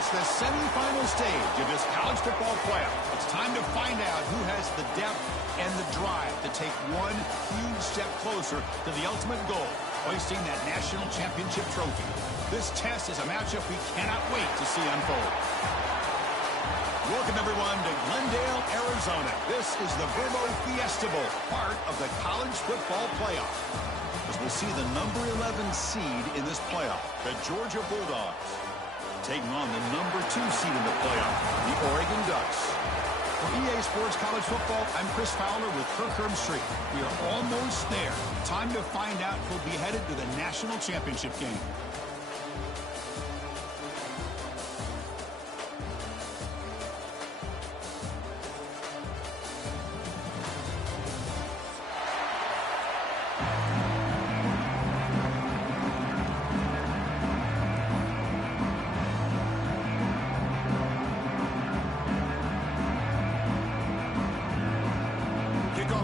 reached the semifinal stage of this college football playoff. It's time to find out who has the depth and the drive to take one huge step closer to the ultimate goal, hoisting that national championship trophy. This test is a matchup we cannot wait to see unfold. Welcome, everyone, to Glendale, Arizona. This is the Vrbo Fiesta Bowl, part of the college football playoff. As we'll see the number 11 seed in this playoff, the Georgia Bulldogs, taking on the number 2 seed in the playoff, the Oregon Ducks. For EA Sports College Football, I'm Chris Fowler with Kirk Herbstreit. We are almost there. Time to find out who'll be headed to the national championship game.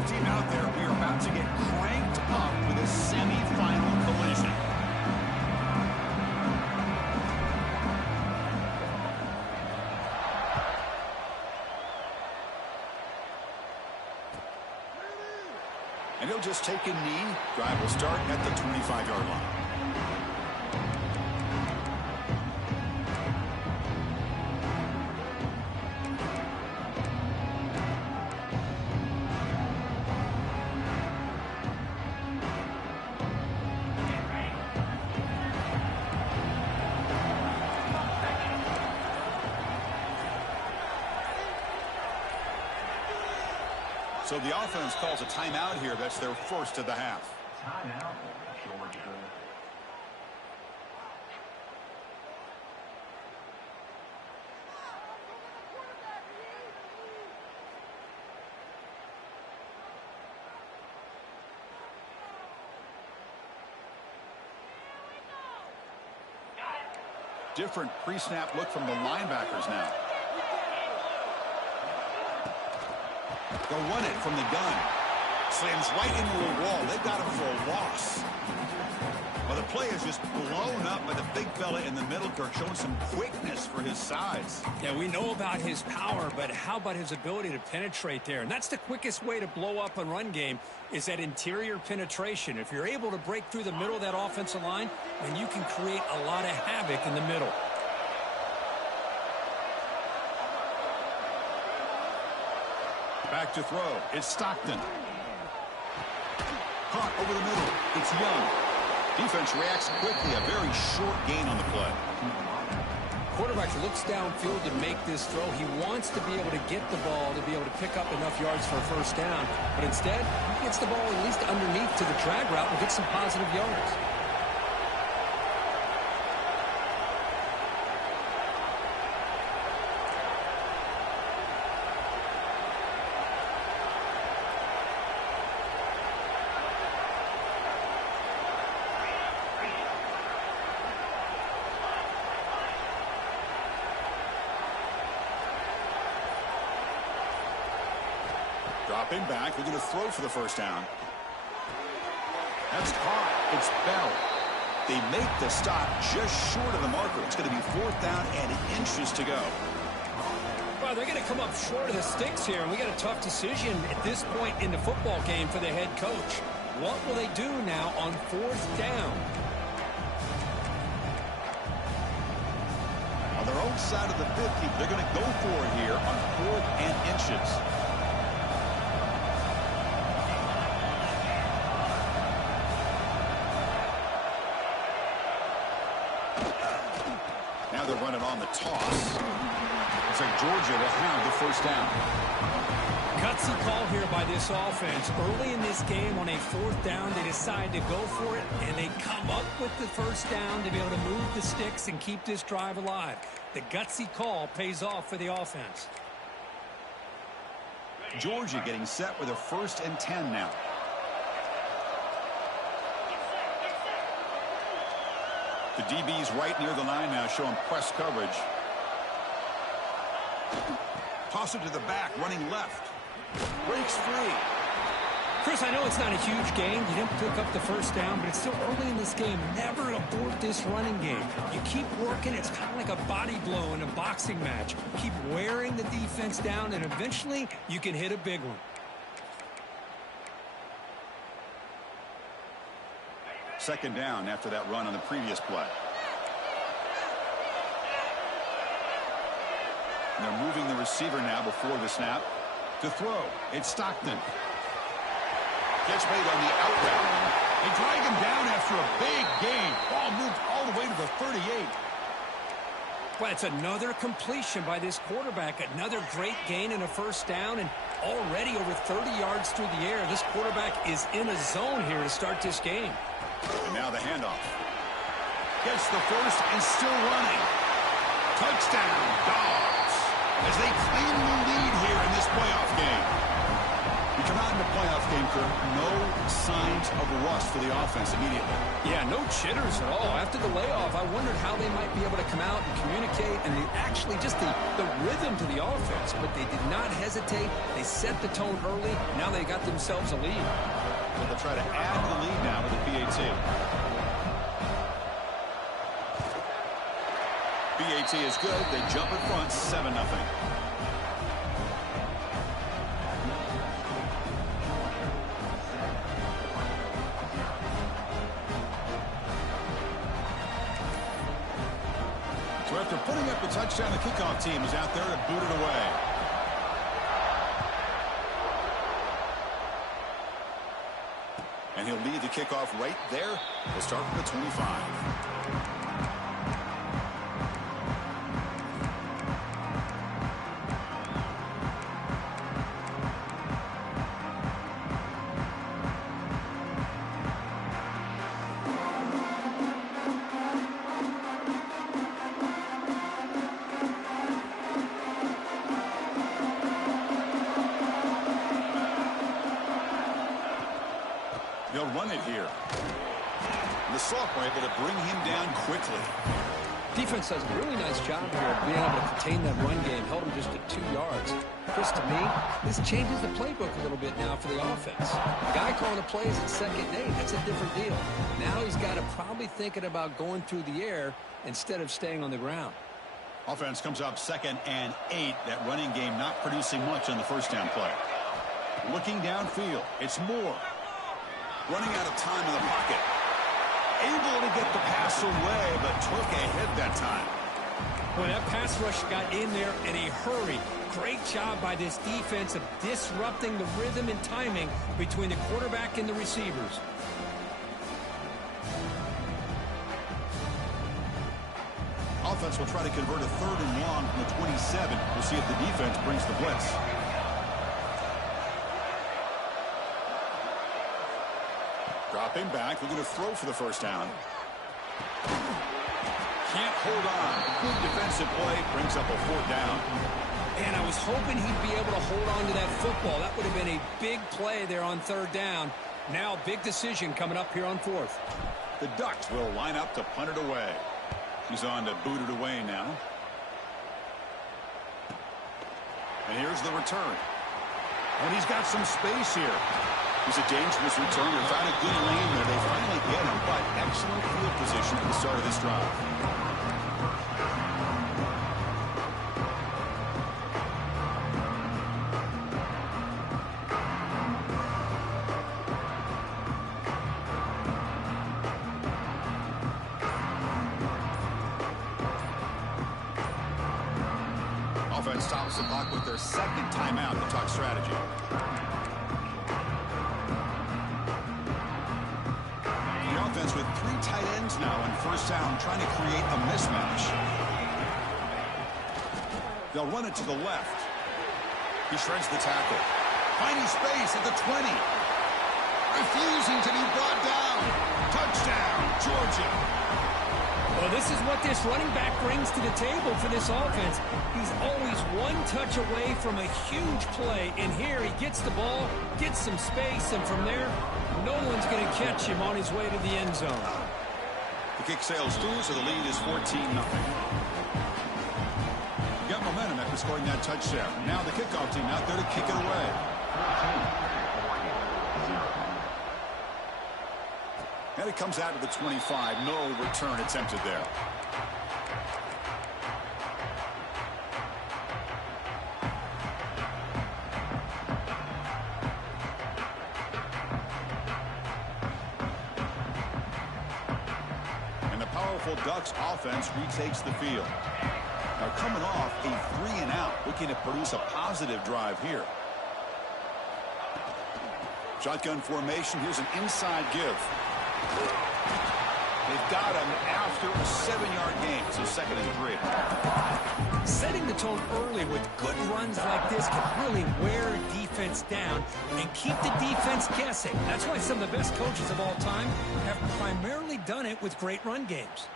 Team out there, we are about to get cranked up with a semi-final collision. And he'll just take a knee. Drive will start at the 25-yard line. So the offense calls a timeout here. That's their first of the half. Timeout, Georgia. Different pre-snap look from the linebackers now. They'll run it from the gun. Slams right into a wall. They've got him for a loss. Well, the play is just blown up by the big fella in the middle, Kirk, showing some quickness for his size. Yeah, we know about his power, but how about his ability to penetrate there? And that's the quickest way to blow up a run game is that interior penetration. If you're able to break through the middle of that offensive line, then you can create a lot of havoc in the middle. Back to throw. It's Stockton. Caught over the middle. It's Young. Defense reacts quickly. A very short gain on the play. Quarterback looks downfield to make this throw. He wants to be able to get the ball to be able to pick up enough yards for a first down. But instead, he gets the ball at least underneath to the drag route and gets some positive yards. Dropping back, looking to throw for the first down. That's caught. It's Bell. They make the stop just short of the marker. It's going to be 4th down and inches to go. Well, they're going to come up short of the sticks here, and we got a tough decision at this point in the football game for the head coach. What will they do now on 4th down? On their own side of the 50, they're going to go for it here on 4th and inches. Now they're running on the toss. Looks like Georgia will have the first down. Gutsy call here by this offense. Early in this game on a 4th down, they decide to go for it, and they come up with the first down to be able to move the sticks and keep this drive alive. The gutsy call pays off for the offense. Georgia getting set with a 1st and 10 now. The DB's right near the line now, showing press coverage. Toss it to the back, running left. Breaks free. Chris, I know it's not a huge gain. You didn't pick up the first down, but it's still early in this game. Never abort this running game. You keep working. It's kind of like a body blow in a boxing match. Keep wearing the defense down, and eventually you can hit a big one. Second down after that run on the previous play. And they're moving the receiver now before the snap. To throw, it's Stockton. Gets made on the out route. They drag him down after a big gain. Ball moved all the way to the 38. Well, it's another completion by this quarterback. Another great gain and a first down, and already over 30 yards through the air. This quarterback is in a zone here to start this game. And now the handoff. Gets the first and still running. Touchdown, Dogs, as they claim the lead here in this playoff game. We come out in the playoff game, Kirk. No signs of rust for the offense immediately. Yeah, no jitters at all. After the layoff, I wondered how they might be able to come out and communicate, and actually just the rhythm to the offense. But they did not hesitate. They set the tone early. Now they got themselves a lead. Well, they'll try to add to the lead now with the PAT. PAT is good. They jump in front, 7-0. So after putting up the touchdown, the kickoff team is out there to boot it away. And he'll lead the kickoff right there. We'll start from the 25. They'll run it here. The sophomore able to bring him down quickly. Defense does a really nice job here of being able to contain that run game. Held him just at 2 yards. Chris, to me, this changes the playbook a little bit now for the offense. The guy calling the plays at 2nd and 8, that's a different deal. Now he's got to probably thinking about going through the air instead of staying on the ground. Offense comes up 2nd and 8. That running game not producing much on the first down play. Looking downfield, it's Moore. Running out of time in the pocket. Able to get the pass away, but took a hit that time. Well, that pass rush got in there in a hurry. Great job by this defense of disrupting the rhythm and timing between the quarterback and the receivers. Offense will try to convert a 3rd and long from the 27. We'll see if the defense brings the blitz. Dropping back, looking to throw for the first down. Can't hold on. Good defensive play, brings up a 4th down. And I was hoping he'd be able to hold on to that football. That would have been a big play there on 3rd down. Now, big decision coming up here on 4th. The Ducks will line up to punt it away. He's on to boot it away now. And here's the return. And he's got some space here. He's a dangerous returner. Found a good lane there. They finally get him, but excellent field position at the start of this drive. Offense stops the clock with their 2nd timeout to talk strategy. With 3 tight ends now on first down, trying to create a mismatch. They'll run it to the left. He shreds the tackle. Finding space at the 20. Refusing to be brought down. Touchdown, Georgia. Well, this is what this running back brings to the table for this offense. He's always one touch away from a huge play. And here he gets the ball, gets some space, and from there, no one's going to catch him on his way to the end zone. The kick sails through, so the lead is 14-0. Got momentum after scoring that touchdown. Now the kickoff team out there to kick it away. And it comes out to the 25. No return attempted there. And the powerful Ducks offense retakes the field. Now coming off a 3-and-out, looking to produce a positive drive here. Shotgun formation. Here's an inside give. They've got him after a 7-yard gain. So 2nd and 3. Setting the tone early with good runs like this can really wear a defense down and keep the defense guessing. That's why some of the best coaches of all time have primarily done it with great run games.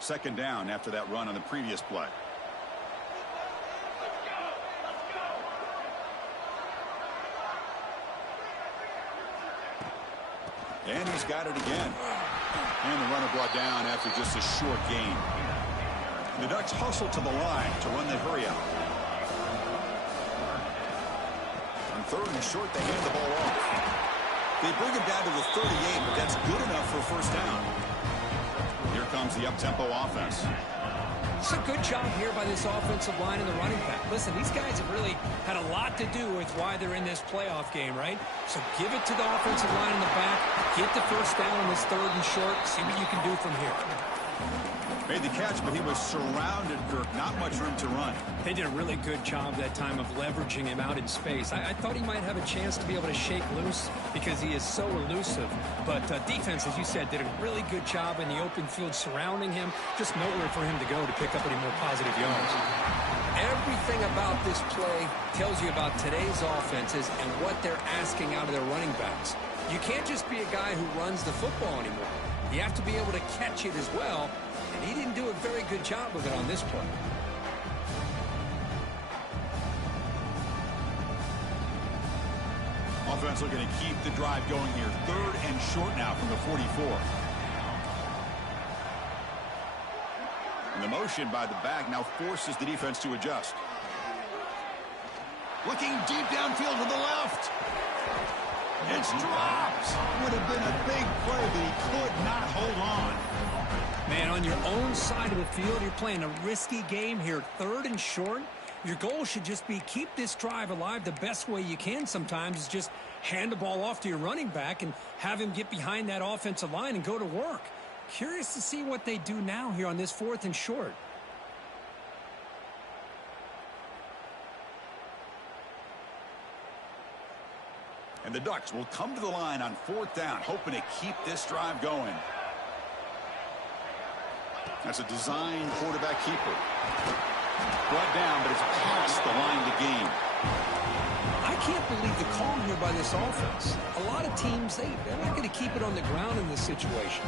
Second down after that run on the previous play. And he's got it again. And the runner brought down after just a short gain. The Ducks hustle to the line to run the hurry out. On 3rd and short, they hand the ball off. They bring him down to the 38, but that's good enough for a first down. Here comes the up-tempo offense. It's a good job here by this offensive line and the running back. Listen, these guys have really had a lot to do with why they're in this playoff game, right? So give it to the offensive line in the back. Get the first down on this 3rd and short. See what you can do from here. Made the catch, but he was surrounded, Kirk. Not much room to run. They did a really good job that time of leveraging him out in space. I thought he might have a chance to be able to shake loose because he is so elusive. But defense, as you said, did a really good job in the open field surrounding him. Just nowhere for him to go to pick up any more positive yards. Everything about this play tells you about today's offenses and what they're asking out of their running backs. You can't just be a guy who runs the football anymore. You have to be able to catch it as well. And he didn't do a very good job of it on this play. Offense looking to keep the drive going here. 3rd and short now from the 44. And the motion by the back now forces the defense to adjust. Looking deep downfield to the left. It's dropped. Would have been a big play, but he could not hold on. Man, on your own side of the field, you're playing a risky game here. 3rd and short. Your goal should just be keep this drive alive. The best way you can sometimes is just hand the ball off to your running back and have him get behind that offensive line and go to work. Curious to see what they do now here on this 4th and short. And the Ducks will come to the line on 4th down, hoping to keep this drive going. That's a design quarterback keeper. Brought down, but it's past the line to gain. I can't believe the call here by this offense. A lot of teams, they're not going to keep it on the ground in this situation.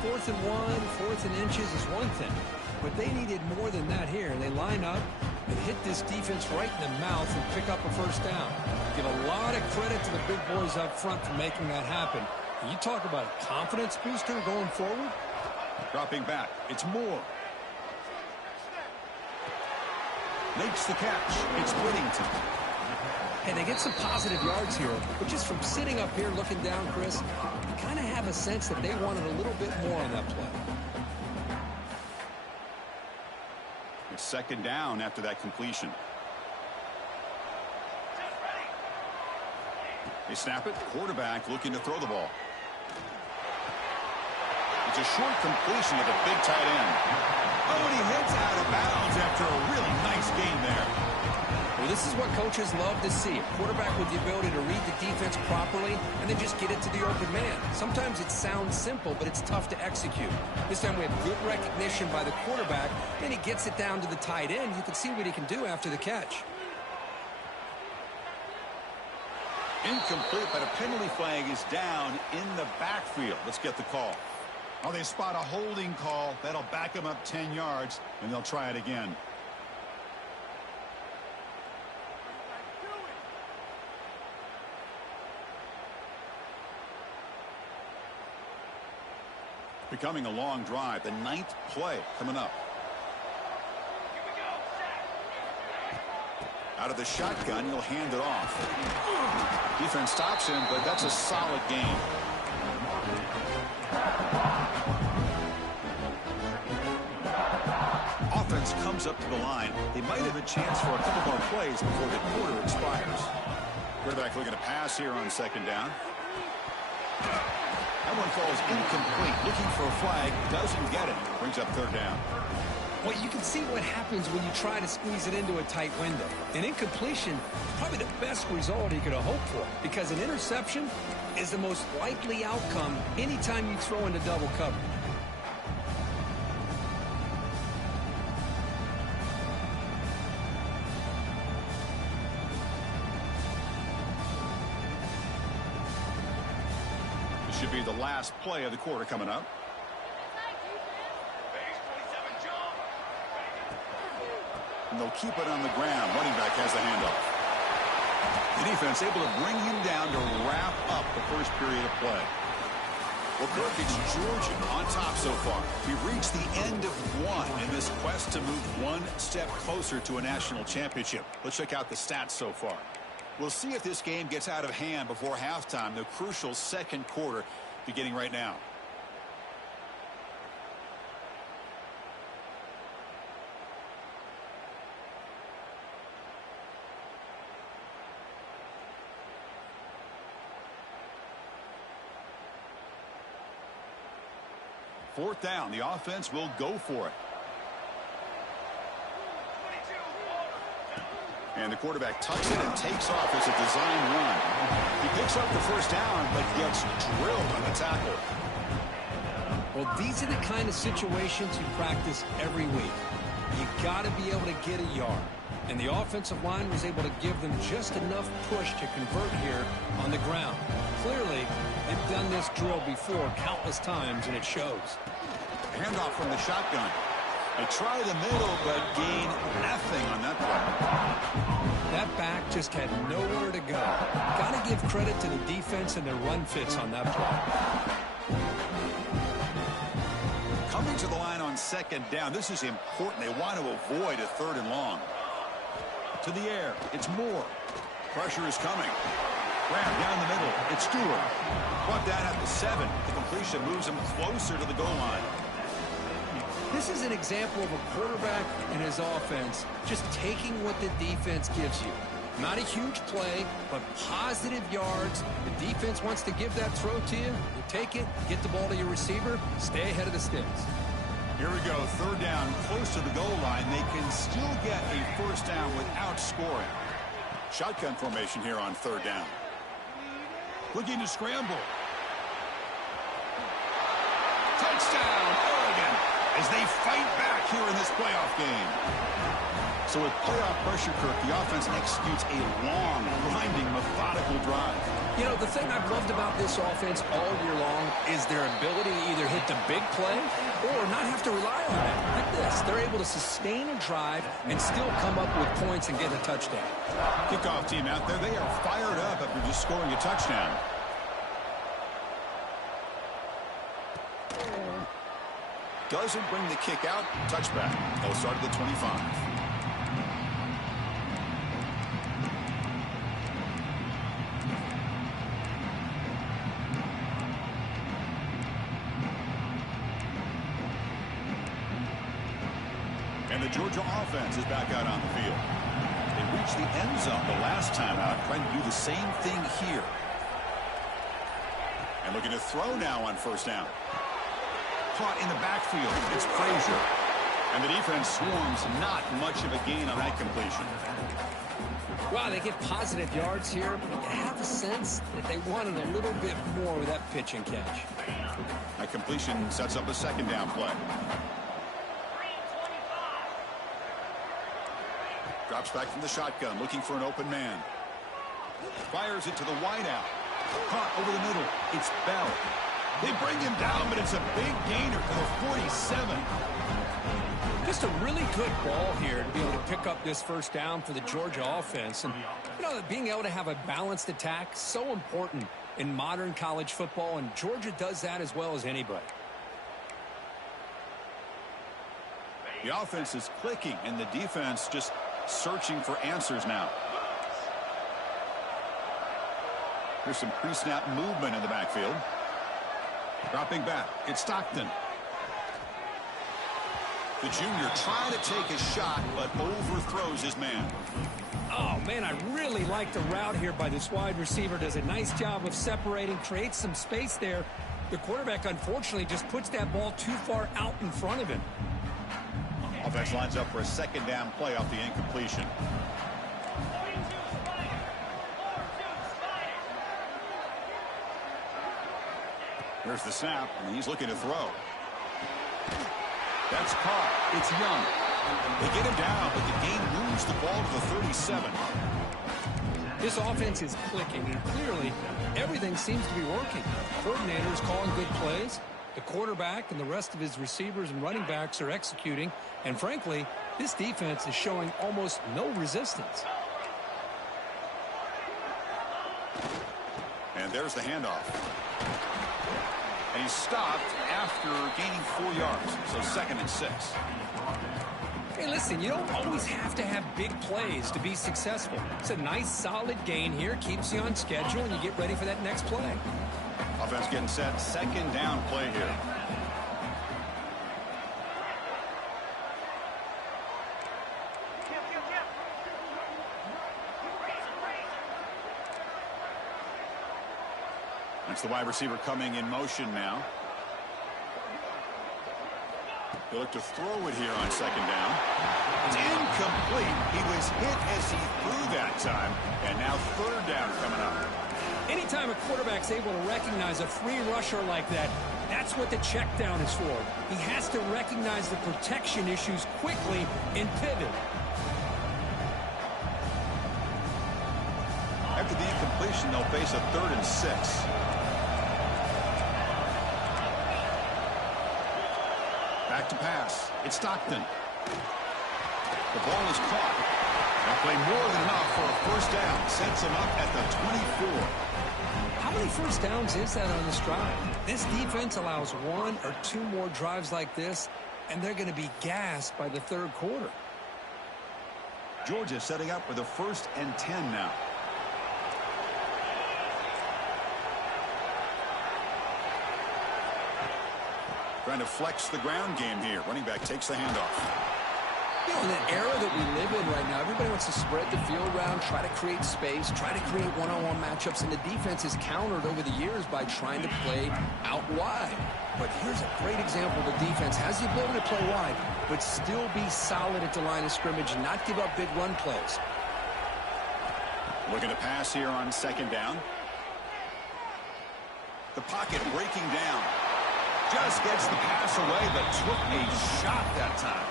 4th and 1, 4th and inches is one thing. But they needed more than that here. They line up and hit this defense right in the mouth and pick up a first down. Give a lot of credit to the big boys up front for making that happen. And you talk about a confidence booster going forward. Dropping back. It's Moore. Makes the catch. It's Whittington. Hey, they get some positive yards here, but just from sitting up here looking down, Chris, you kind of have a sense that they wanted a little bit more on that play. It's 2nd down after that completion. They snap it. Quarterback looking to throw the ball. It's a short completion to the big tight end. Oh, and he heads out of bounds after a really nice game there. Well, this is what coaches love to see. A quarterback with the ability to read the defense properly and then just get it to the open man. Sometimes it sounds simple, but it's tough to execute. This time we have good recognition by the quarterback. Then he gets it down to the tight end. You can see what he can do after the catch. Incomplete, but a penalty flag is down in the backfield. Let's get the call. Oh, they spot a holding call. That'll back them up 10 yards, and they'll try it again. Becoming a long drive. The 9th play coming up. Out of the shotgun, he'll hand it off. Defense stops him, but that's a solid game. Offense comes up to the line. They might have a chance for a couple more plays before the quarter expires. Quarterback looking to pass here on second down. That one falls incomplete. Looking for a flag. Doesn't get it. Brings up third down. Well, you can see what happens when you try to squeeze it into a tight window. An incompletion is probably the best result he could have hoped for, because an interception is the most likely outcome anytime you throw into double coverage. This should be the last play of the quarter coming up. And they'll keep it on the ground. Running back has the handoff. The defense able to bring him down to wrap up the first period of play. Well, Kirk, it's Georgia on top so far. We've reached the end of one in this quest to move one step closer to a national championship. Let's check out the stats so far. We'll see if this game gets out of hand before halftime, the crucial second quarter beginning right now. Fourth down, the offense will go for it. And the quarterback tucks it and takes off. It's a design run. He picks up the first down, but gets drilled on the tackle. Well, these are the kind of situations you practice every week. You got to be able to get a yard. And the offensive line was able to give them just enough push to convert here on the ground. Clearly, they've done this drill before countless times, and it shows. Handoff from the shotgun. They try the middle, but gain nothing on that play. That back just had nowhere to go. Got to give credit to the defense and their run fits on that play. Coming to the line on second down. This is important. They want to avoid a third and long. To the air. It's Moore. Pressure is coming. Grab down the middle. It's Stewart. Brought down at the 7. The completion moves him closer to the goal line. This is an example of a quarterback and his offense just taking what the defense gives you. Not a huge play, but positive yards. The defense wants to give that throw to you. You take it, get the ball to your receiver, stay ahead of the sticks. Here we go. Third down, close to the goal line. They can still get a first down without scoring. Shotgun formation here on third down. Looking to scramble. Touchdown, Oregon, as they fight back here in this playoff game. So with playoff pressure, Kirk, the offense executes a long, grinding, methodical drive. You know, the thing I've loved about this offense all year long is their ability to either hit the big play or not have to rely on it. Like this, they're able to sustain a drive and still come up with points and get a touchdown. Kickoff team out there, they are fired up after just scoring a touchdown. Doesn't bring the kick out. Touchback. They'll start at the 25. And the Georgia offense is back out on the field. They reached the end zone the last time out, trying to do the same thing here. And looking to throw now on first down. Caught in the backfield. It's Frazier. And the defense swarms not much of a gain on that completion. Wow, they get positive yards here, but you have a sense that they wanted a little bit more with that pitch and catch. That completion sets up a second down play. Drops back from the shotgun, looking for an open man. Fires it to the wideout. Caught over the middle. It's Bell. They bring him down, but it's a big gainer to the 47. Just a really good ball here to be able to pick up this first down for the Georgia offense. And, you know, being able to have a balanced attack, so important in modern college football, and Georgia does that as well as anybody. The offense is clicking, and the defense just searching for answers now. There's some pre-snap movement in the backfield. Dropping back, it's Stockton. The junior trying to take a shot, but overthrows his man. Oh, man, I really like the route here by this wide receiver. Does a nice job of separating, creates some space there. The quarterback, unfortunately, just puts that ball too far out in front of him. Offense lines up for a second down play off the incompletion. There's the snap, and he's looking to throw. That's caught. It's Young. They get him down, but the game moves the ball to the 37. This offense is clicking, and clearly everything seems to be working. The coordinator is calling good plays. The quarterback and the rest of his receivers and running backs are executing. And frankly, this defense is showing almost no resistance. And there's the handoff. And he's stopped after gaining 4 yards. So 2nd and 6. Hey, listen, you don't always have to have big plays to be successful. It's a nice, solid gain here. Keeps you on schedule, and you get ready for that next play. Offense getting set. 2nd down play here. That's the wide receiver coming in motion now. He'll look to throw it here on 2nd down. It's incomplete. He was hit as he threw that time. And now 3rd down coming up. Anytime a quarterback's able to recognize a free rusher like that, that's what the check down is for. He has to recognize the protection issues quickly and pivot. After the incompletion, they'll face a 3rd and 6. Back to pass. It's Stockton. The ball is caught. They'll play more than enough for a 1st down. Sets him up at the 24. How many 1st downs is that on this drive? This defense allows 1 or 2 more drives like this, and they're going to be gassed by the 3rd quarter. Georgia setting up with a 1st and 10 now. Trying to flex the ground game here. Running back takes the handoff. You know, in the era that we live in right now, everybody wants to spread the field around, try to create space, try to create one-on-one matchups, and the defense is countered over the years by trying to play out wide. But here's a great example. The defense has the ability to play wide, but still be solid at the line of scrimmage and not give up big run plays. Looking to pass here on 2nd down. The pocket breaking down. Just gets the pass away, but took a shot that time.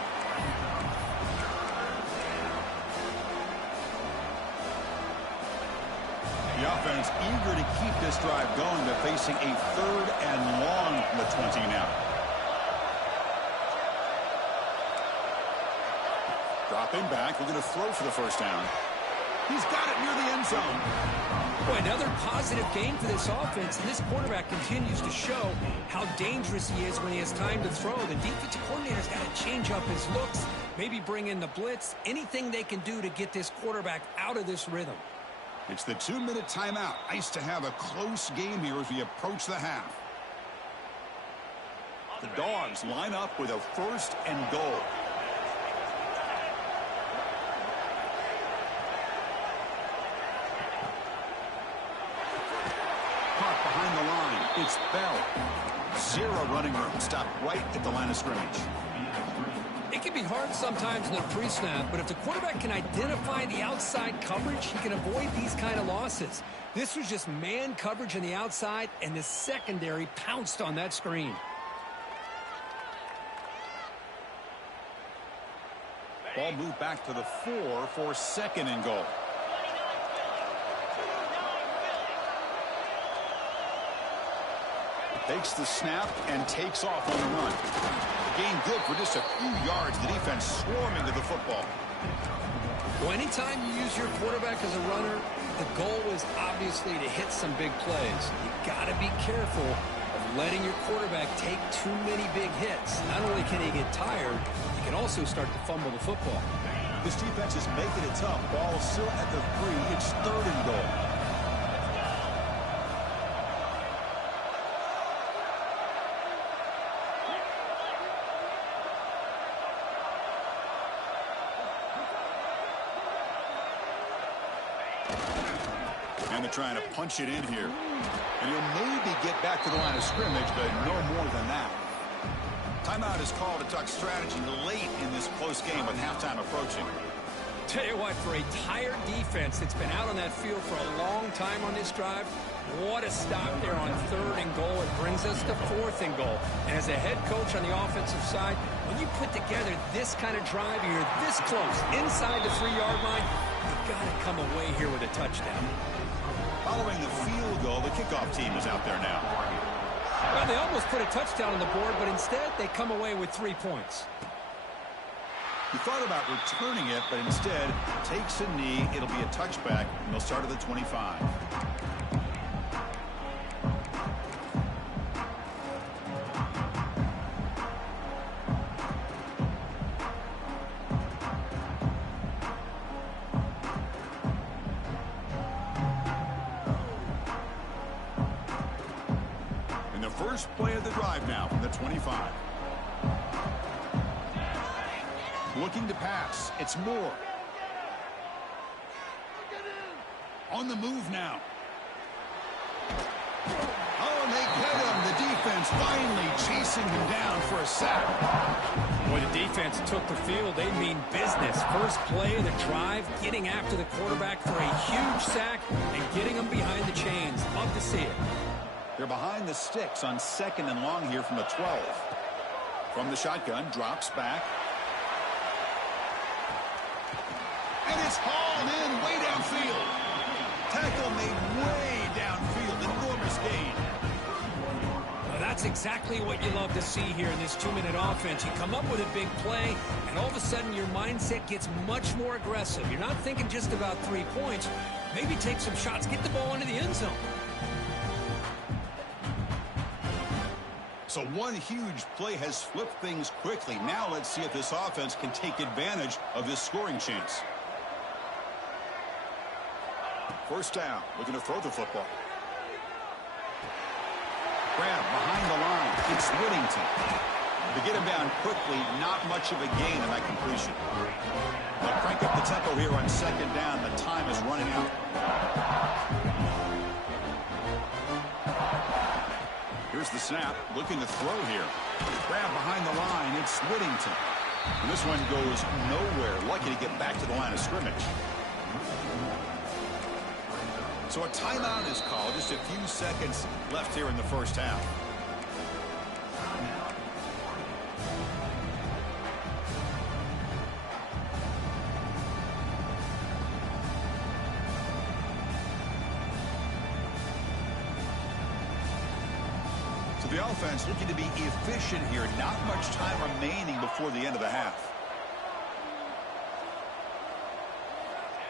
The offense eager to keep this drive going, but facing a 3rd and long from the 20 now. Dropping back, looking to throw for the 1st down. He's got it near the end zone. Boy, another positive game for this offense, and this quarterback continues to show how dangerous he is when he has time to throw. The defensive coordinator's got to change up his looks, maybe bring in the blitz, anything they can do to get this quarterback out of this rhythm. It's the 2-minute timeout. Nice to have a close game here as we approach the half. The Dogs line up with a 1st and goal. Caught behind the line. It's Bell. 0 running room. Stopped right at the line of scrimmage. It can be hard sometimes in the pre-snap, but if the quarterback can identify the outside coverage, he can avoid these kind of losses. This was just man coverage on the outside, and the secondary pounced on that screen. Ball moved back to the 4 for 2nd and goal. Takes the snap and takes off on the run. Gain good for just a few yards. The defense swarming to the football. Well, anytime you use your quarterback as a runner, the goal is obviously to hit some big plays. You got to be careful of letting your quarterback take too many big hits. Not only can he get tired, he can also start to fumble the football. This defense is making it tough. Ball still at the 3. It's 3rd and goal. And they're trying to punch it in here. And he'll maybe get back to the line of scrimmage, but no more than that. Timeout is called to talk strategy late in this close game with halftime approaching. Tell you what, for a tired defense that's been out on that field for a long time on this drive, what a stop there on 3rd and goal. It brings us to 4th and goal. And as a head coach on the offensive side, when you put together this kind of drive, you're this close, inside the 3-yard line, you've got to come away here with a touchdown. Following the field goal, the kickoff team is out there now. Well, they almost put a touchdown on the board, but instead they come away with 3 points. He thought about returning it, but instead takes a knee. It'll be a touchback, and they'll start at the 25. And the first play of the drive now from the 25. Looking to pass. It's Moore. On the move now. Oh, and they get him. The defense finally chasing him down for a sack. When the defense took the field, they mean business. First play of the drive, getting after the quarterback for a huge sack and getting him behind the chains. Love to see it. They're behind the sticks on 2nd and long here from the 12. From the shotgun, drops back. And it's hauled in way downfield. Tackle made way downfield. Enormous gain. Well, that's exactly what you love to see here in this 2-minute offense. You come up with a big play, and all of a sudden your mindset gets much more aggressive. You're not thinking just about 3 points. Maybe take some shots. Get the ball into the end zone. So one huge play has flipped things quickly. Now let's see if this offense can take advantage of this scoring chance. First down, looking to throw the football. Grab behind the line. It's Whittington. To get him down quickly, not much of a gain in that completion. They'll crank up the tempo here on 2nd down. The time is running out. Here's the snap, looking to throw here. Grab behind the line. It's Whittington. And this one goes nowhere. Lucky to get back to the line of scrimmage. So a timeout is called. Just a few seconds left here in the first half. So the offense looking to be efficient here. Not much time remaining before the end of the half.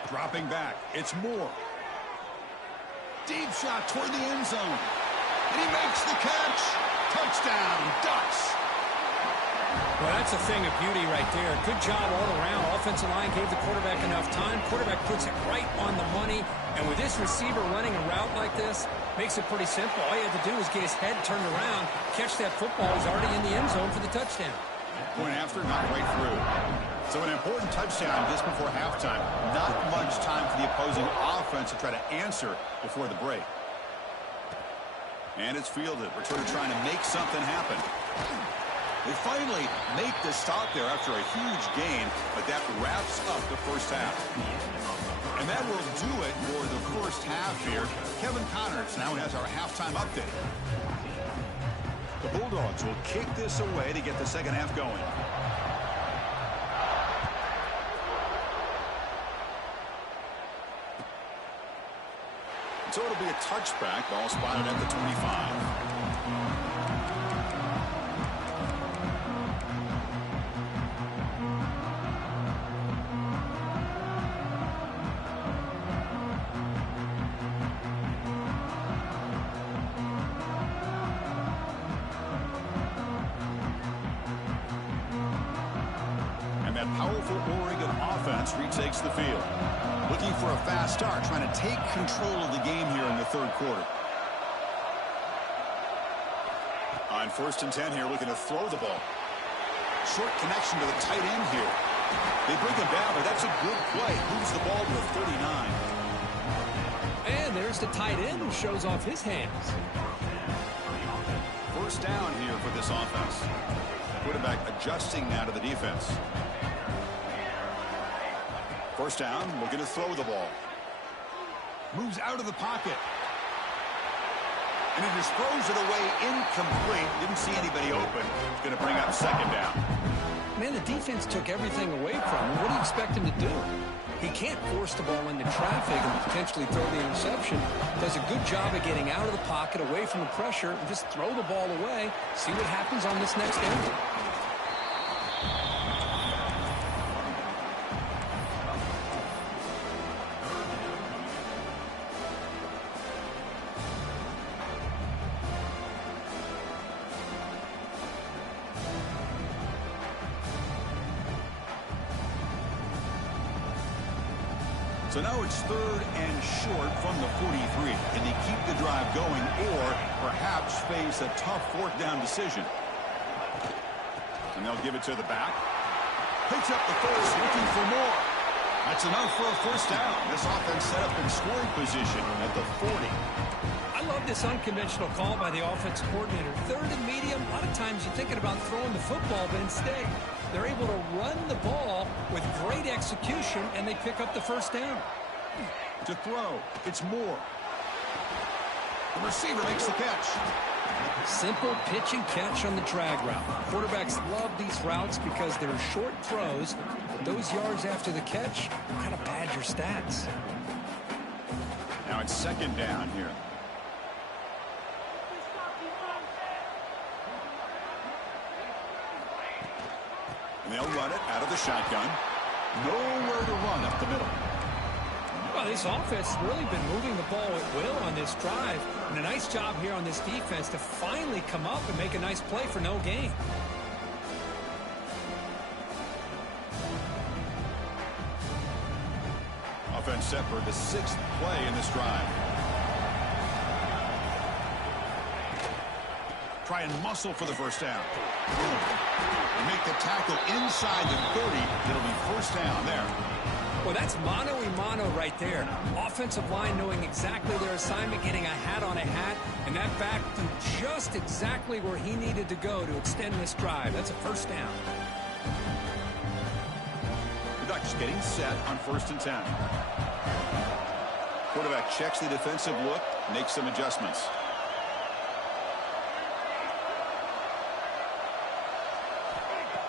Dropping back. It's Moore. Deep shot toward the end zone. And he makes the catch. Touchdown, Ducks. Well, that's a thing of beauty right there. Good job all around. Offensive line gave the quarterback enough time. Quarterback puts it right on the money. And with this receiver running a route like this, makes it pretty simple. All you have to do is get his head turned around, catch that football. He's already in the end zone for the touchdown. Point after, not right through. So an important touchdown just before halftime. Not much time for the opposing offense to try to answer before the break. And it's fielded. Returner trying to make something happen. They finally make the stop there after a huge gain, but that wraps up the first half. And that will do it for the first half here. Kevin Connors now has our halftime update. The Bulldogs will kick this away to get the second half going. So it'll be a touchback. Ball spotted at the 25. that powerful Oregon offense retakes the field. Looking for a fast start, trying to take control of the game here in the third quarter. On 1st and 10 here, looking to throw the ball. Short connection to the tight end here. They bring him down, but that's a good play. Moves the ball to the 39. And there's the tight end who shows off his hands. 1st down here for this offense. Quarterback adjusting now to the defense. 1st down, looking to throw the ball. Moves out of the pocket. And he just throws it away incomplete. Didn't see anybody open. It's going to bring up 2nd down. Man, the defense took everything away from him. What do you expect him to do? He can't force the ball into traffic and potentially throw the interception. Does a good job of getting out of the pocket, away from the pressure, and just throw the ball away. See what happens on this next down. So now it's 3rd and short from the 43. Can they keep the drive going or perhaps face a tough 4th down decision? And they'll give it to the back. Picks up the first, looking for more. That's enough for a 1st down. This offense set up in scoring position at the 40. I love this unconventional call by the offensive coordinator. 3rd and medium, a lot of times you're thinking about throwing the football, but instead they're able to run the ball with great execution, and they pick up the 1st down. To throw, it's Moore. The receiver makes the catch. Simple pitch and catch on the drag route. Quarterbacks love these routes because they're short throws, but those yards after the catch kind of pad your stats. Now it's 2nd down here. And they'll run it out of the shotgun. Nowhere to run up the middle. Well, this offense has really been moving the ball at will on this drive. And a nice job here on this defense to finally come up and make a nice play for no gain. Offense set for the 6th play in this drive. Try and muscle for the 1st down. And make the tackle inside the 30. It'll be 1st down there. Well, that's mano-a-mano right there. Offensive line knowing exactly their assignment, getting a hat on a hat, and that back to just exactly where he needed to go to extend this drive. That's a 1st down. The Ducks getting set on 1st and 10. Quarterback checks the defensive look, makes some adjustments.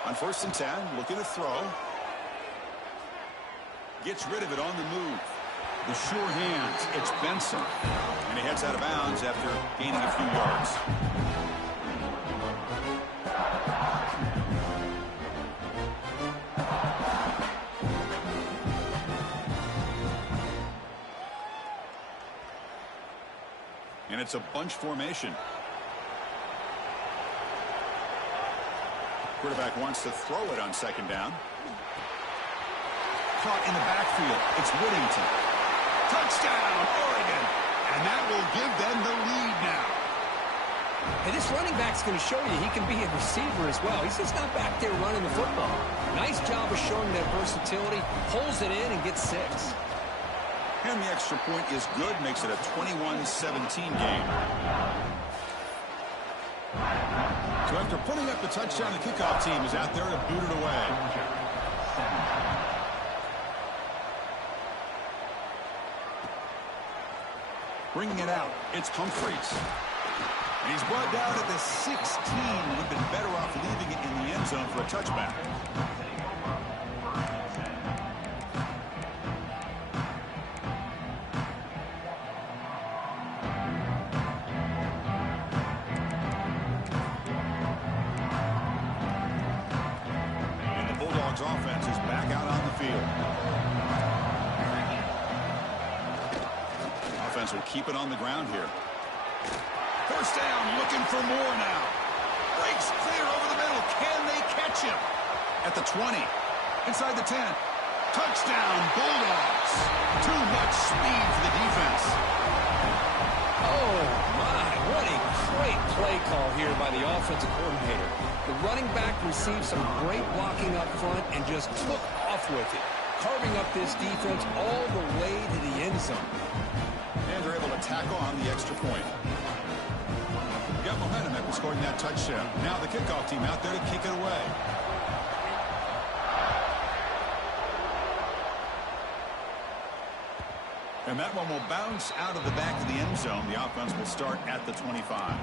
On 1st and 10, looking to throw. Gets rid of it on the move. The sure hands, it's Benson. And he heads out of bounds after gaining a few yards. And it's a bunch formation. Quarterback wants to throw it on 2nd down. Caught in the backfield. It's Whittington. Touchdown, Oregon. And that will give them the lead now. And this running back's going to show you he can be a receiver as well. He's just not back there running the football. Nice job of showing that versatility. Pulls it in and gets 6. And the extra point is good. Makes it a 21-17 game. So after putting up the touchdown, the kickoff team is out there to boot it away. Bringing it out, it's Humphreys. And he's brought down at the 16. Would have been better off leaving it in the end zone for a touchback. And the Bulldogs offense is back out on the field. Offense will keep it on the ground here. 1st down, looking for more now. Breaks clear over the middle. Can they catch him? At the 20. Inside the 10. Touchdown, Bulldogs. Too much speed for the defense. Oh, my. What a great play call here by the offensive coordinator. The running back received some great blocking up front and just took off with it, carving up this defense all the way to the end zone. And they're able to tack on the extra point. Got momentum after scoring that touchdown. Now the kickoff team out there to kick it away. And that one will bounce out of the back of the end zone. The offense will start at the 25.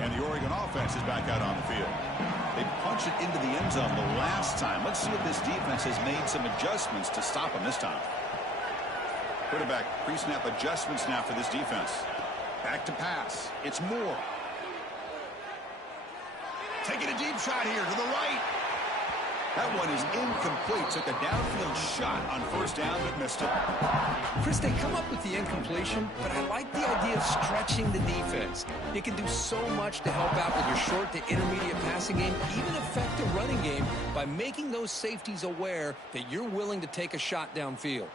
And the Oregon offense is back out on the field. They punched it into the end zone the last time. Let's see if this defense has made some adjustments to stop them this time. Quarterback pre-snap adjustments now for this defense. Back to pass. It's Moore. Taking a deep shot here to the right. That one is incomplete. Took a downfield shot on first down, but missed it. Chris, they come up with the incompletion, but I like the idea of stretching the defense. You can do so much to help out with your short to intermediate passing game, even affect the running game by making those safeties aware that you're willing to take a shot downfield.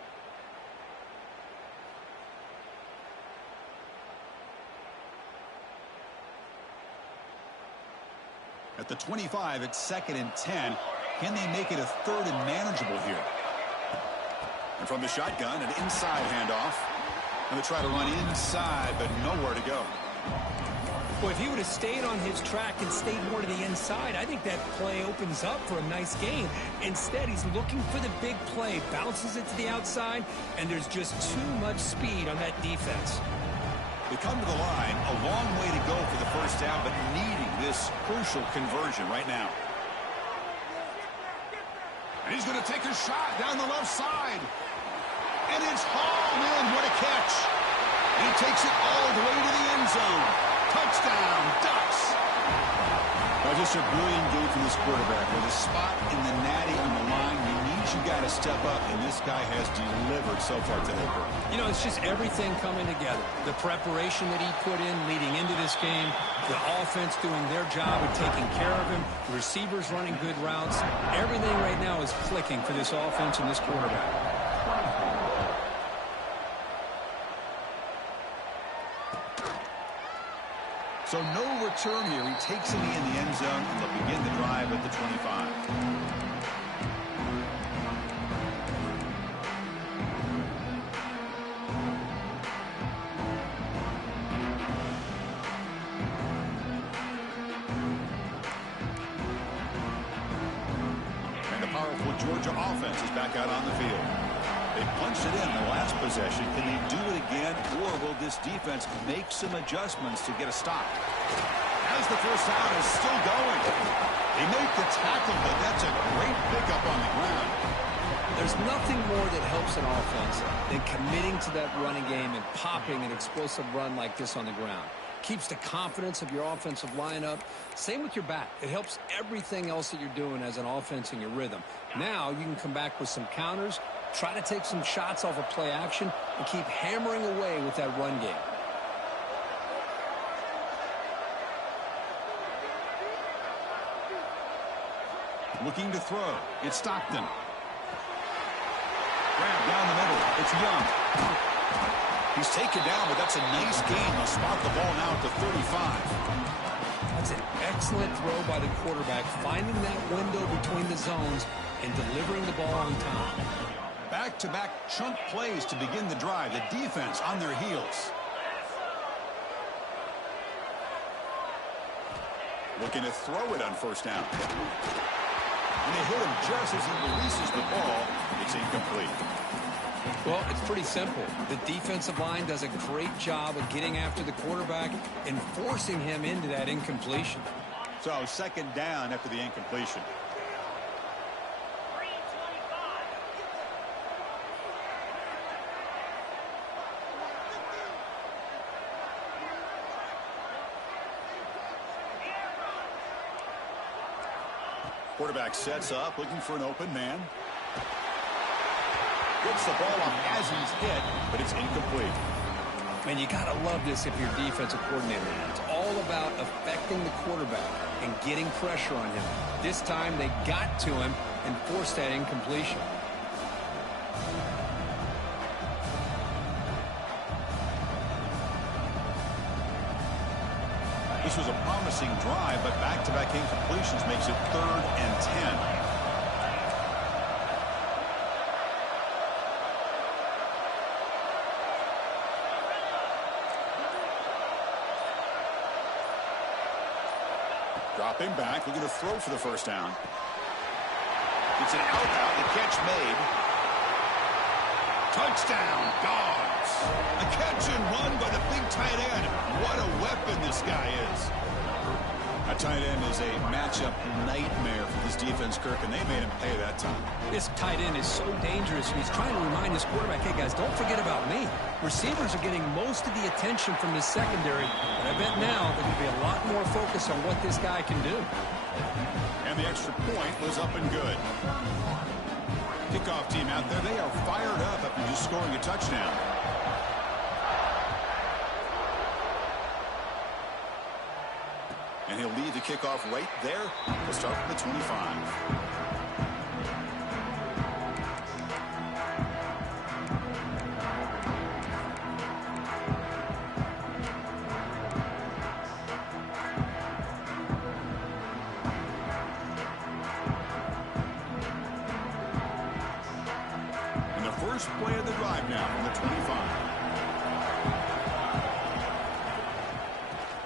At the 25, it's 2nd and 10. Can they make it a 3rd and manageable here? And from the shotgun, an inside handoff. And they try to run inside, but nowhere to go. Well, if he would have stayed on his track and stayed more to the inside, I think that play opens up for a nice gain. Instead, he's looking for the big play, bounces it to the outside, and there's just too much speed on that defense. They come to the line, a long way to go for the first down, but needing this crucial conversion right now. And he's going to take a shot down the left side. And it's hauled in. What a catch. And he takes it all the way to the end zone. Touchdown, Ducks. Now, just a brilliant game from this quarterback. With a spot in the natty on the line, you got to step up, and this guy has delivered so far today. You know, it's just everything coming together. The preparation that he put in leading into this game, the offense doing their job of taking care of him, the receivers running good routes. Everything right now is clicking for this offense and this quarterback. So no return here. He takes it in the end zone, and they'll begin the drive at the 25. Georgia offense is back out on the field. They punched it in the last possession. Can they do it again, or will this defense make some adjustments to get a stop? As the first down is still going. They make the tackle, but that's a great pickup on the ground. There's nothing more that helps an offense than committing to that running game and popping an explosive run like this on the ground. Keeps the confidence of your offensive lineup. Same with your back. It helps everything else that you're doing as an offense in your rhythm. Now you can come back with some counters, try to take some shots off of play action, and keep hammering away with that run game. Looking to throw. It's Stockton. Grab down the middle. It's Young. He's taken down, but that's a nice gain. They'll spot the ball now at the 35. That's an excellent throw by the quarterback, finding that window between the zones and delivering the ball on time. Back-to-back chunk plays to begin the drive. The defense on their heels. Looking to throw it on first down. And they hit him just as he releases the ball. It's incomplete. Well, it's pretty simple. The defensive line does a great job of getting after the quarterback and forcing him into that incompletion. So second down after the incompletion. Quarterback sets up, looking for an open man. Gets the ball off as he's hit, but it's incomplete. Man, you got to love this if you're defensive coordinator. It's all about affecting the quarterback and getting pressure on him. This time they got to him and forced that incompletion. This was a promising drive, but back-to-back incompletions makes it 3rd and 10. Dropping back, looking to throw for the first down. It's an out, the catch made. Touchdown, Dogs. A catch and run by the big tight end. What a weapon this guy is. A tight end is a matchup nightmare for this defense, Kirk, and they made him pay that time. This tight end is so dangerous. He's trying to remind his quarterback, hey, guys, don't forget about me. Receivers are getting most of the attention from this secondary, but I bet now there's going to be a lot more focus on what this guy can do. And the extra point was up and good. Kickoff team out there, they are fired up after just scoring a touchdown. And he'll lead the kickoff right there. We'll start from the 25. First play of the drive now from the 25.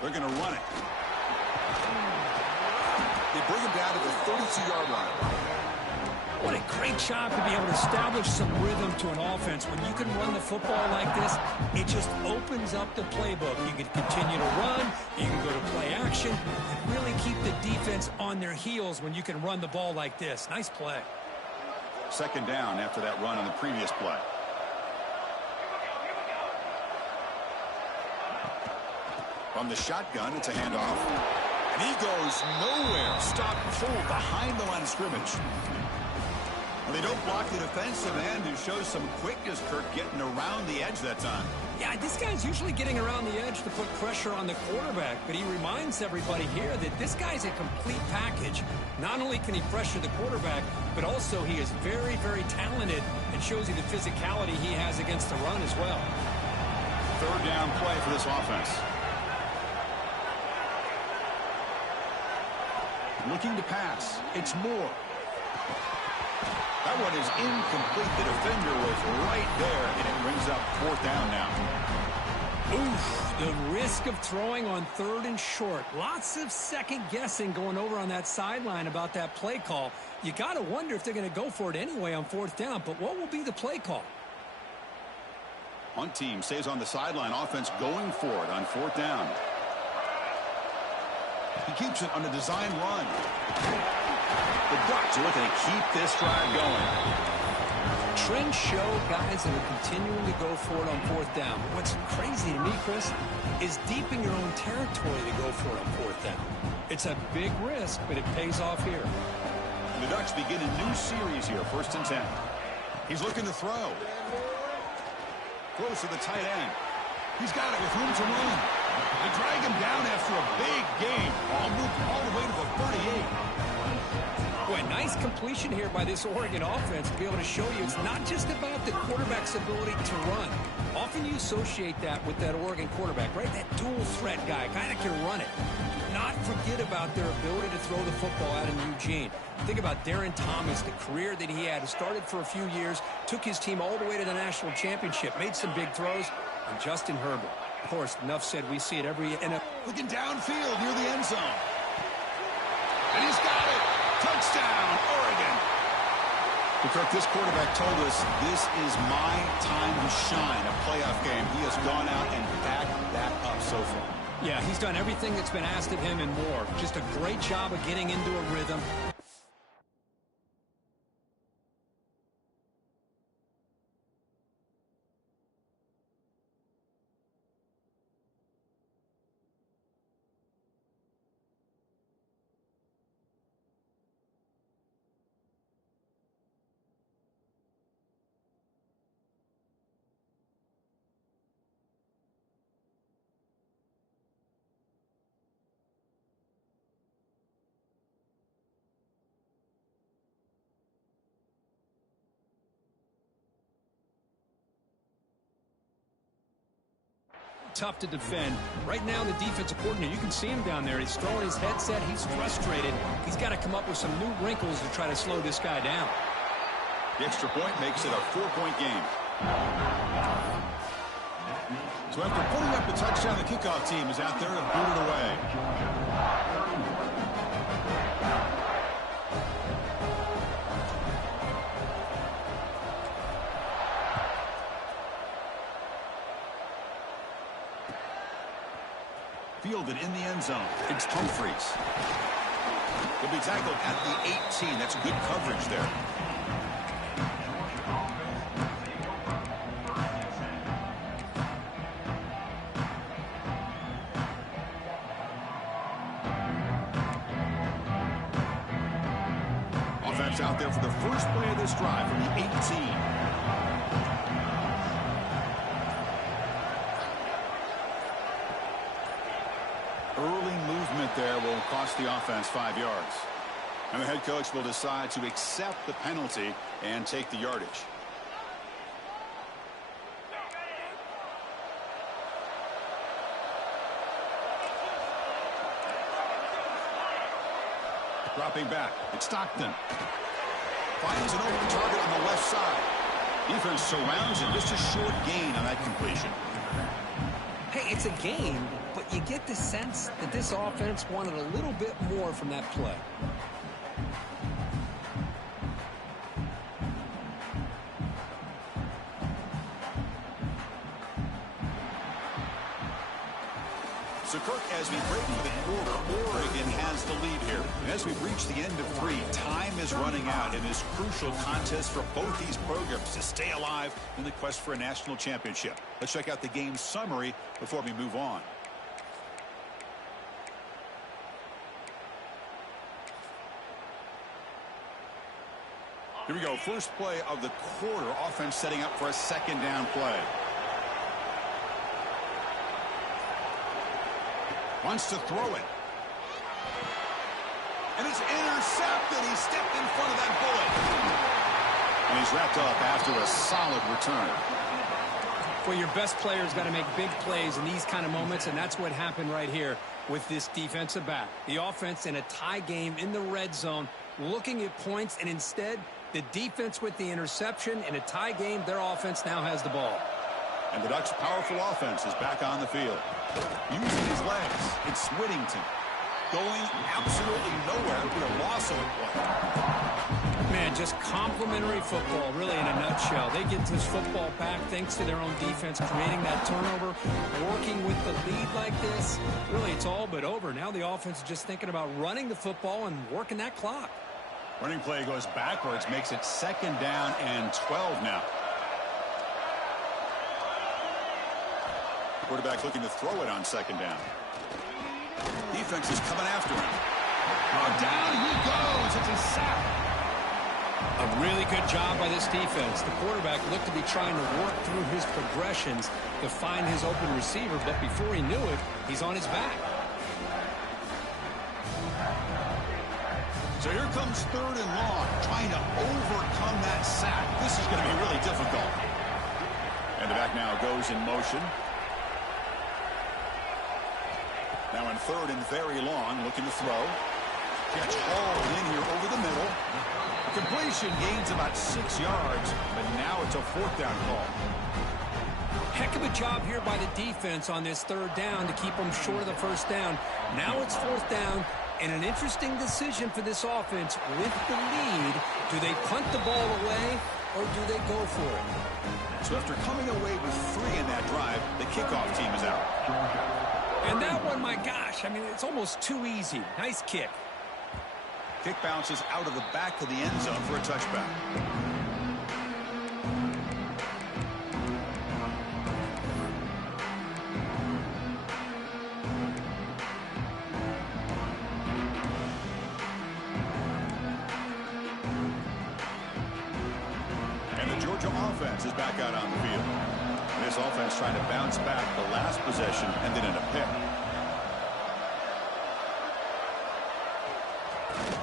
They're going to run it. They bring him down to the 32-yard line. What a great job to be able to establish some rhythm to an offense. When you can run the football like this, it just opens up the playbook. You can continue to run, you can go to play action, and really keep the defense on their heels when you can run the ball like this. Nice play. Second down after that run on the previous play. From the shotgun, it's a handoff. And he goes nowhere. Stopped full behind the line of scrimmage. Well, they don't block the defensive end, who shows some quickness, Kirk, getting around the edge that time. Yeah, this guy's usually getting around the edge to put pressure on the quarterback, but he reminds everybody here that this guy's a complete package. Not only can he pressure the quarterback, but also he is very, very talented and shows you the physicality he has against the run as well. Third down play for this offense. Looking to pass. It's Moore. That one is incomplete. The defender was right there, and it brings up 4th down now. Oof, the risk of throwing on 3rd and short. Lots of second guessing going over on that sideline about that play call. You got to wonder if they're going to go for it anyway on 4th down, but what will be the play call? Punt team stays on the sideline. Offense going for it on 4th down. He keeps it on a design run. The Ducks are looking to keep this drive going. Trends show guys that are continuing to go for it on 4th down. What's crazy to me, Chris, is deep in your own territory to go for it on 4th down. It's a big risk, but it pays off here. The Ducks begin a new series here, 1st and 10. He's looking to throw. Close to the tight end. He's got it with room to run. They drag him down after a big gain. Ball moved all the way to the 38. Boy, nice completion here by this Oregon offense to be able to show you it's not just about the quarterback's ability to run. Often you associate that with that Oregon quarterback, right? That dual threat guy, kind of can run it. Do not forget about their ability to throw the football out in Eugene. Think about Darren Thomas, the career that he had. Started for a few years, took his team all the way to the national championship, made some big throws, and Justin Herbert. Of course, enough said, we see it every NFL. Looking downfield near the end zone. And he's got it. Touchdown, Oregon. Kirk, this quarterback told us this is my time to shine, a playoff game. He has gone out and backed that up so far. Yeah, he's done everything that's been asked of him and more. Just a great job of getting into a rhythm. tough to defend. Right now, the defensive coordinator, you can see him down there. He's throwing his headset. He's frustrated. He's got to come up with some new wrinkles to try to slow this guy down. The extra point makes it a 4-point game. So after putting up the touchdown, the kickoff team is out there to boot it away. Fielded in the end zone. It's Humphreys. He'll be tackled at the 18. That's good coverage there. Offense out there for the first play of this drive from the 18. Early movement there will cost the offense 5 yards. And the head coach will decide to accept the penalty and take the yardage. Dropping back, it's Stockton. Finds an open target on the left side. Defense surrounds him. Just a short gain on that completion. Hey, it's a game, but you get the sense that this offense wanted a little bit more from that play. So, Kirk, as we break for the quarter, Oregon has the lead here. And as we've reached the end of 3, time is running out in this crucial contest for both these programs to stay alive in the quest for a national championship. Let's check out the game summary before we move on. Here we go. First play of the quarter. Offense setting up for a second down play. Wants to throw it. And it's intercepted. He stepped in front of that bullet. And he's wrapped up after a solid return. Well, your best players got to make big plays in these kind of moments, and that's what happened right here with this defensive back. The offense in a tie game in the red zone, looking at points, and instead, the defense with the interception. In a tie game, their offense now has the ball. And the Ducks' powerful offense is back on the field. Using his legs, it's Whittington. Going absolutely nowhere with a loss of a play. Man, just complimentary football, really, in a nutshell. They get this football back thanks to their own defense, creating that turnover, working with the lead like this. Really, it's all but over. Now the offense is just thinking about running the football and working that clock. Running play goes backwards, makes it second down and 12 now. Quarterback looking to throw it on second down. Defense is coming after him. Oh, down he goes. It's a sack. A really good job by this defense. The quarterback looked to be trying to work through his progressions to find his open receiver, but before he knew it, he's on his back. So here comes third and long, trying to overcome that sack. This is going to be really difficult. And the back now goes in motion. Now in third and very long, looking to throw. Gets hauled in here over the middle. Completion gains about 6 yards, but now it's a fourth down call. Heck of a job here by the defense on this third down to keep them short of the first down. Now it's fourth down, and an interesting decision for this offense with the lead. Do they punt the ball away, or do they go for it? So after coming away with 3 in that drive, the kickoff team is out. And that one, my gosh, I mean, it's almost too easy. Nice kick. Kick bounces out of the back of the end zone for a touchback. And the Georgia offense is back out on the field. And this offense trying to bounce back the last possession and then in a pick.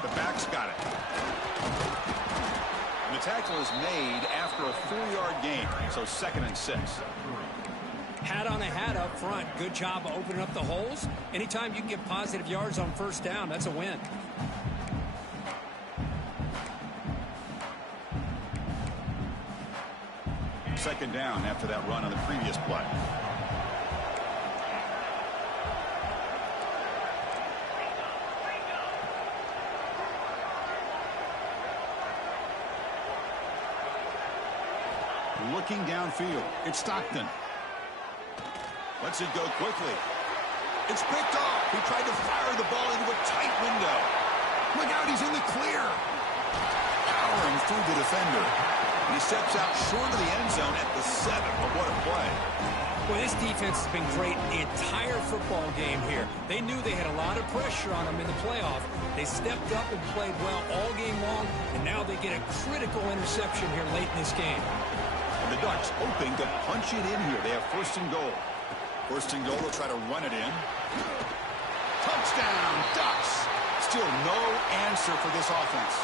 The back's got it. And the tackle is made after a 4-yard gain, so 2nd and 6. Hat on a hat up front. Good job of opening up the holes. Anytime you can get positive yards on first down, that's a win. Second down after that run on the previous play. Looking downfield. It's Stockton. Lets it go quickly. It's picked off. He tried to fire the ball into a tight window. Look out, he's in the clear. Powering through the defender. And he steps out short of the end zone at the 7. But what a play. Well, this defense has been great the entire football game here. They knew they had a lot of pressure on them in the playoff. They stepped up and played well all game long, and now they get a critical interception here late in this game. And the Ducks hoping to punch it in here. They have first and goal. First and goal, they'll try to run it in. Touchdown, Ducks. Still no answer for this offense.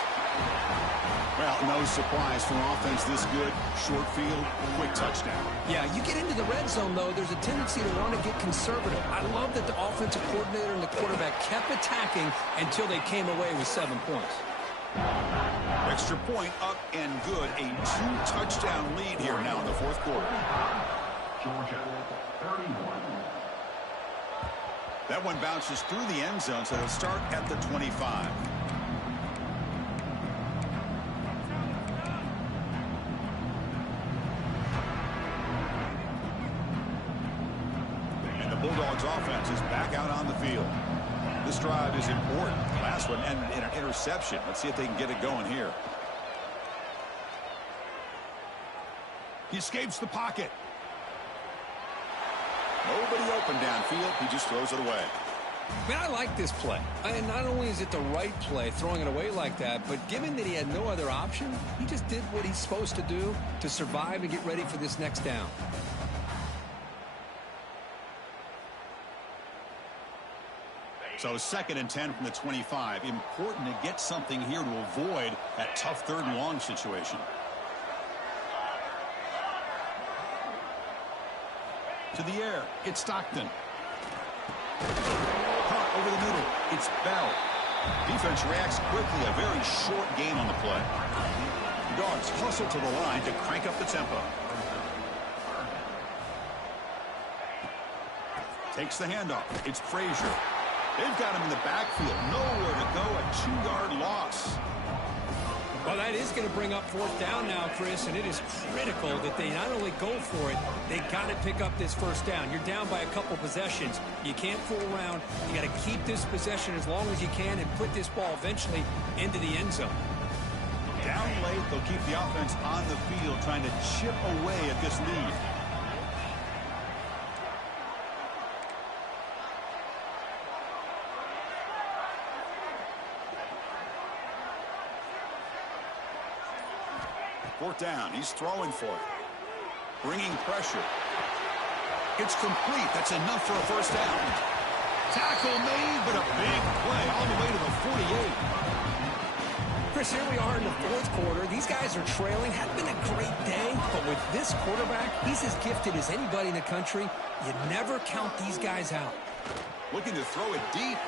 Well, no surprise for offense this good. Short field, quick touchdown. Yeah, you get into the red zone, though, there's a tendency to want to get conservative. I love that the offensive coordinator and the quarterback kept attacking until they came away with 7 points. Extra point up and good. A 2-touchdown lead here now in the fourth quarter. Georgia, 31. That one bounces through the end zone, so they'll start at the 25. And the Bulldogs offense is back out on the field. This drive is important. Last one ended in an interception. Let's see if they can get it going here. He escapes the pocket. Nobody open downfield. He just throws it away. Man, I like this play. And not only is it the right play, throwing it away like that, but given that he had no other option, he just did what he's supposed to do to survive and get ready for this next down. So 2nd and 10 from the 25. Important to get something here to avoid that tough 3rd and long situation. To the air, it's Stockton. Caught over the middle, it's Bell. Defense reacts quickly, a very short gain on the play. The Dogs hustle to the line to crank up the tempo. Takes the handoff, it's Frazier. They've got him in the backfield, nowhere to go, a 2-yard loss. Well, that is going to bring up 4th down now, Chris, and it is critical that they not only go for it, they got to pick up this first down. You're down by a couple possessions. You can't fool around. You got to keep this possession as long as you can and put this ball eventually into the end zone. Down late, they'll keep the offense on the field trying to chip away at this lead. Fourth down. He's throwing for it. Bringing pressure. It's complete. That's enough for a first down. Tackle made, but a big play all the way to the 48. Chris, here we are in the 4th quarter. These guys are trailing. Hadn't been a great day, but with this quarterback, he's as gifted as anybody in the country. You never count these guys out. Looking to throw it deep.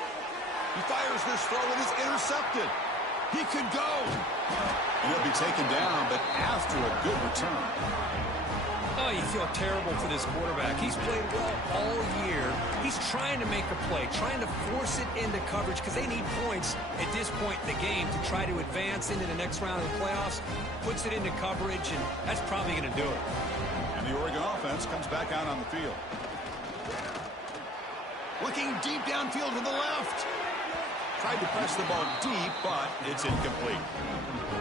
He fires this throw and it's intercepted. He could go. And he'll be taken down, but after a good return. Oh, you feel terrible for this quarterback. He's played well all year. He's trying to make a play, trying to force it into coverage because they need points at this point in the game to try to advance into the next round of the playoffs. Puts it into coverage, and that's probably going to do it. And the Oregon offense comes back out on the field. Looking deep downfield to the left. Tried to press the ball deep, but it's incomplete.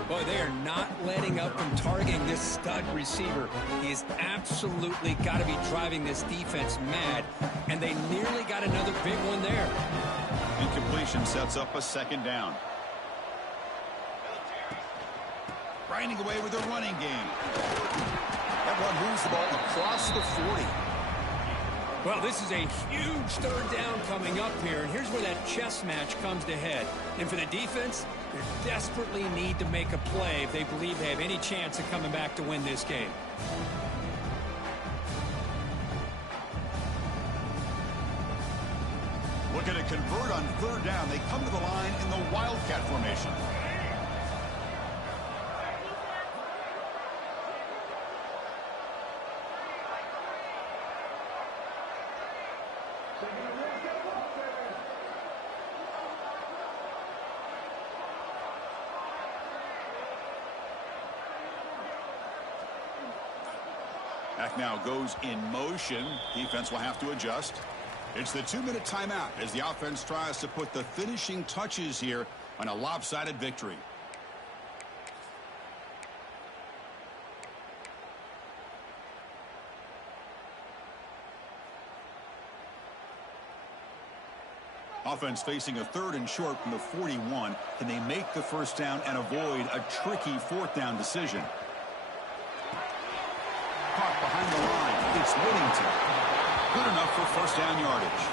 Boy, they are not letting up and targeting this stud receiver. He has absolutely got to be driving this defense mad, and they nearly got another big one there. Incompletion sets up a 2nd down. Grinding away with their running game. That one moves the ball across the 40. Well, this is a huge 3rd down coming up here, and here's where that chess match comes to head. And for the defense, they desperately need to make a play if they believe they have any chance of coming back to win this game. Looking to convert on third down. They come to the line in the Wildcat formation. Back now goes in motion. Defense will have to adjust. It's the 2-minute timeout as the offense tries to put the finishing touches here on a lopsided victory. Offense facing a 3rd and short from the 41. Can they make the first down and avoid a tricky 4th down decision? Caught behind the line. It's Whittington. Good enough for first down yardage.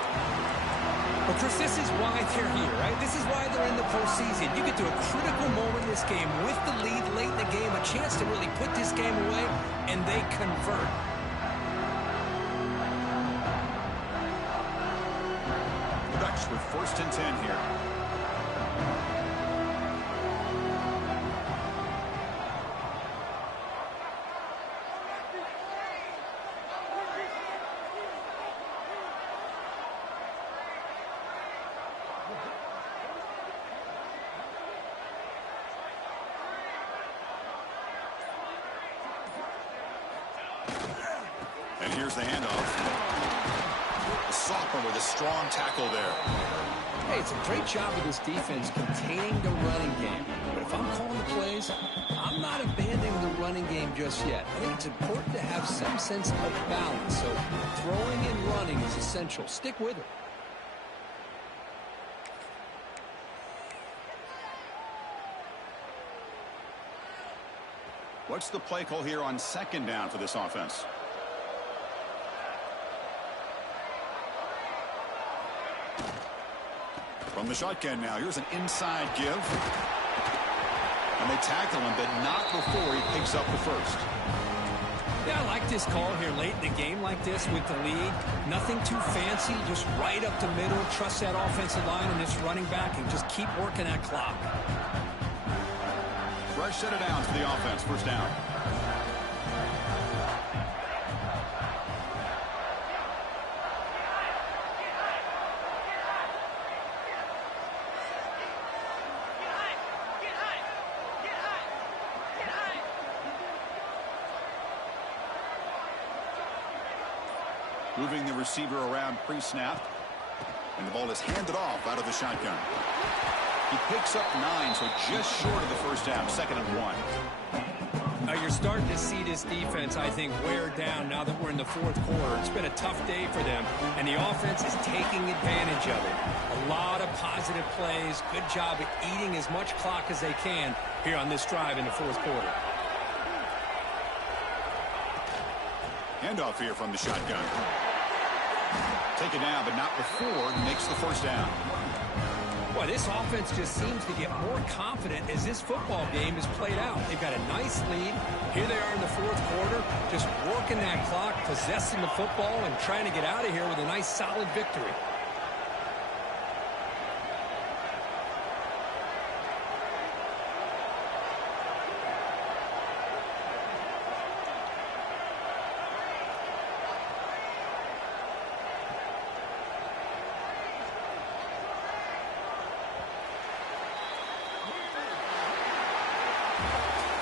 Well, Chris, this is why they're here, right? This is why they're in the postseason. You get to a critical moment in this game with the lead late in the game, a chance to really put this game away, and they convert. The Ducks with 1st and 10 here. And here's the handoff. The sophomore with a strong tackle there. Hey, it's a great job of this defense containing the running game. But if I'm calling the plays, I'm not abandoning the running game just yet. I think it's important to have some sense of balance. So throwing and running is essential. Stick with it. What's the play call here on 2nd down for this offense? From the shotgun now, here's an inside give. And they tackle him, but not before he picks up the first. Yeah, I like this call here late in the game like this with the lead. Nothing too fancy, just right up the middle. Trust that offensive line and this running back and just keep working that clock. Fresh set of downs for the offense. First down. Moving the receiver around pre-snap. And the ball is handed off out of the shotgun. He picks up 9, so just short of the first down. 2nd and 1. Now you're starting to see this defense, I think, wear down now that we're in the 4th quarter. It's been a tough day for them, and the offense is taking advantage of it. A lot of positive plays. Good job at eating as much clock as they can here on this drive in the 4th quarter. Handoff here from the shotgun. Take it down, but not before he makes the first down. Boy, this offense just seems to get more confident as this football game is played out. They've got a nice lead. Here they are in the 4th quarter, just working that clock, possessing the football, and trying to get out of here with a nice, solid victory.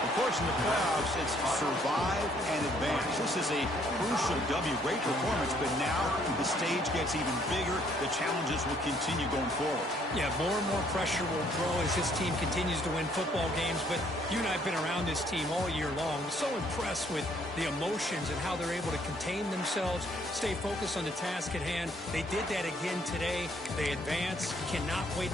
Of course, in the playoffs, it's survive and advance. This is a crucial W. Great performance, but now the stage gets even bigger. The challenges will continue going forward. Yeah, more and more pressure will grow as this team continues to win football games. But you and I have been around this team all year long. I'm so impressed with the emotions and how they're able to contain themselves, stay focused on the task at hand. They did that again today. They advance. Cannot wait